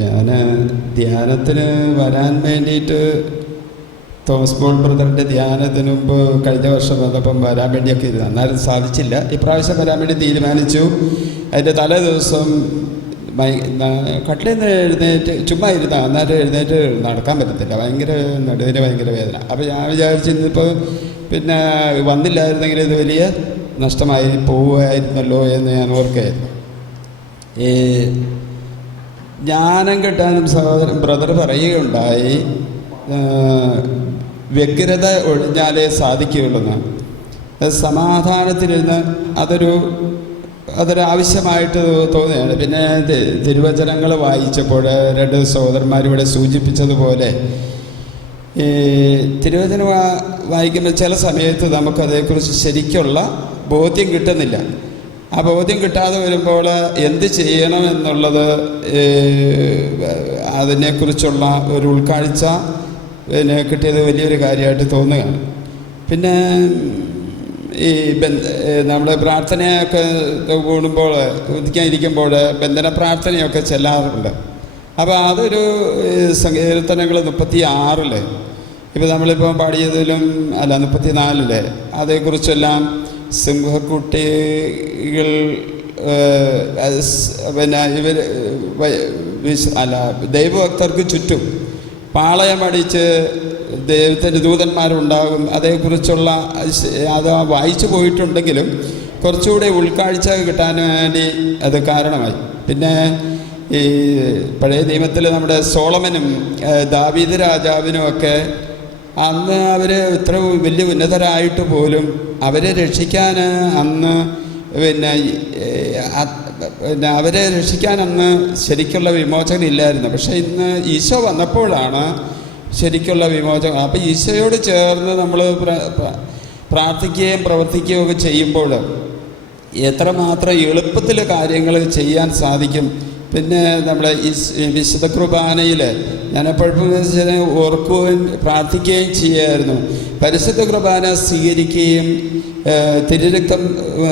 ഞാൻ ധ്യാനത്തിന് വരാൻ വേണ്ടിയിട്ട് തോമസ് പോൾ ബ്രദറിൻ്റെ ധ്യാനത്തിന് മുമ്പ് കഴിഞ്ഞ വർഷം വന്നപ്പം വരാൻ വേണ്ടിയൊക്കെ ഇരുന്നു. അന്നേരം സാധിച്ചില്ല. ഇപ്രാവശ്യം വരാൻ വേണ്ടി തീരുമാനിച്ചു. അതിൻ്റെ തലേ ദിവസം കട്ടിലിൽ നിന്ന് എഴുന്നേറ്റ് ചുമ്മാ ഇരുന്ന അന്നേരം എഴുന്നേറ്റ് നടക്കാൻ പറ്റത്തില്ല, നടുവിന് ഭയങ്കര വേദന. അപ്പോൾ ഞാൻ വിചാരിച്ചിരുന്നിപ്പോൾ പിന്നെ വന്നില്ലായിരുന്നെങ്കിൽ ഇത് വലിയ നഷ്ടമായി പോവുമായിരുന്നല്ലോ എന്ന് ഞാൻ ഓർക്കുകയായിരുന്നു. ഈ ജ്ഞാനം കിട്ടാനും സഹോദരൻ ബ്രദർ പറയുകയുണ്ടായി, വ്യഗ്രത ഒഴിഞ്ഞാലേ സാധിക്കുകയുള്ളൂന്നാണ്. സമാധാനത്തിലിരുന്ന് അതൊരാവശ്യമായിട്ട് തോന്നുകയാണ്. പിന്നെ തിരുവചനങ്ങൾ വായിച്ചപ്പോൾ രണ്ട് സഹോദരന്മാരിവിടെ സൂചിപ്പിച്ചതുപോലെ ഈ തിരുവചനം വായിക്കുമ്പോൾ ചില സമയത്ത് നമുക്കതേക്കുറിച്ച് ശരിക്കുള്ള ബോധ്യം കിട്ടുന്നില്ല. ആ ബോധ്യം കിട്ടാതെ വരുമ്പോൾ എന്ത് ചെയ്യണം എന്നുള്ളത് അതിനെക്കുറിച്ചുള്ള ഒരു ഉൾക്കാഴ്ച പിന്നെ കിട്ടിയത് വലിയൊരു കാര്യമായിട്ട് തോന്നുകയാണ്. പിന്നെ ഈ നമ്മുടെ പ്രാർത്ഥനയൊക്കെ കൂടുമ്പോൾ ഇരിക്കുമ്പോൾ ബന്ധന പ്രാർത്ഥനയൊക്കെ ചെല്ലാറുണ്ട്. അപ്പോൾ അതൊരു സങ്കീർത്തനങ്ങൾ 36 ഇപ്പോൾ നമ്മളിപ്പോൾ പാടിയതിലും 34 അതേക്കുറിച്ചെല്ലാം സിംഹക്കുട്ടികൾ പിന്നെ ദൈവഭക്തർക്ക് ചുറ്റും പാളയമടിച്ച് ദൈവത്തിൻ്റെ ദൂതന്മാരുണ്ടാകും. അതേക്കുറിച്ചുള്ള അത് വായിച്ചു പോയിട്ടുണ്ടെങ്കിലും കുറച്ചുകൂടെ ഉൾക്കാഴ്ച കിട്ടാൻ വേണ്ടി അത് കാരണമായി. പിന്നെ ഈ പഴയ നിയമത്തിൽ നമ്മുടെ സോളമനും ദാവീദ് രാജാവിനും ഒക്കെ അന്ന് അവർ ഇത്ര വലിയ ഉന്നതരായിട്ട് പോലും അവരെ രക്ഷിക്കാൻ അന്ന് പിന്നെ അവരെ രക്ഷിക്കാൻ അന്ന് ശരിക്കുള്ള വിമോചനം ഇല്ലായിരുന്നു. പക്ഷേ ഇന്ന് ഈശോ വന്നപ്പോഴാണ് ശരിക്കുള്ള വിമോചനം. അപ്പോൾ ഈശോയോട് ചേർന്ന് നമ്മൾ പ്രാർത്ഥിക്കുകയും പ്രവർത്തിക്കുകയും ഒക്കെ ചെയ്യുമ്പോൾ എത്രമാത്രം എളുപ്പത്തിൽ കാര്യങ്ങൾ ചെയ്യാൻ സാധിക്കും. പിന്നെ നമ്മുടെ ഈ വിശുദ്ധ കുർബാനയിൽ ഞാനെപ്പോഴും ഓർക്കുകയും പ്രാർത്ഥിക്കുകയും ചെയ്യുമായിരുന്നു. പരിശുദ്ധ കുർബാന സ്വീകരിക്കുകയും തിരുരക്തം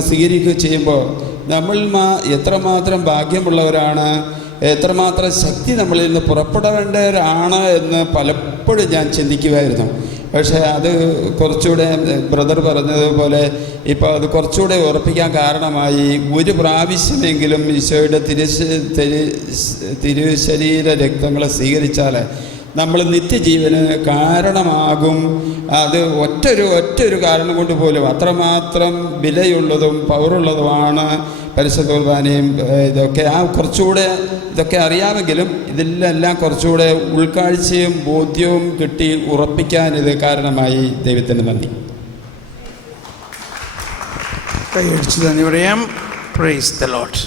സ്വീകരിക്കുകയും ചെയ്യുമ്പോൾ നമ്മൾ എത്രമാത്രം ഭാഗ്യമുള്ളവരാണ്, എത്രമാത്രം ശക്തി നമ്മളിൽ നിന്ന് പുറപ്പെടേണ്ടവരാണ് എന്ന് പലപ്പോഴും ഞാൻ ചിന്തിക്കുമായിരുന്നു. പക്ഷേ അത് കുറച്ചുകൂടെ ബ്രദർ പറഞ്ഞതുപോലെ ഇപ്പോൾ അത് കുറച്ചുകൂടെ ഉറപ്പിക്കാൻ കാരണമായി. ഒരു പ്രാവശ്യമെങ്കിലും ഈശോയുടെ തിരുശരീര രക്തങ്ങളെ സ്വീകരിച്ചാൽ നമ്മൾ നിത്യജീവന് കാരണമാകും. അത് ഒറ്റൊരു കാരണം കൊണ്ട് പോലും അത്രമാത്രം വിലയുള്ളതും പവറുള്ളതുമാണ് പരിശുദ്ധ കുർബാനയും. ഇതൊക്കെ കുറച്ചുകൂടെ ഇതൊക്കെ അറിയാമെങ്കിലും ഇതിലെല്ലാം കുറച്ചുകൂടെ ഉൾക്കാഴ്ചയും ബോധ്യവും കിട്ടി ഉറപ്പിക്കാൻ ഇത് കാരണമായി. ദൈവത്തിന് നന്ദി. കൈയടിച്ച് നന്ദി പറയാം. Praise the Lord.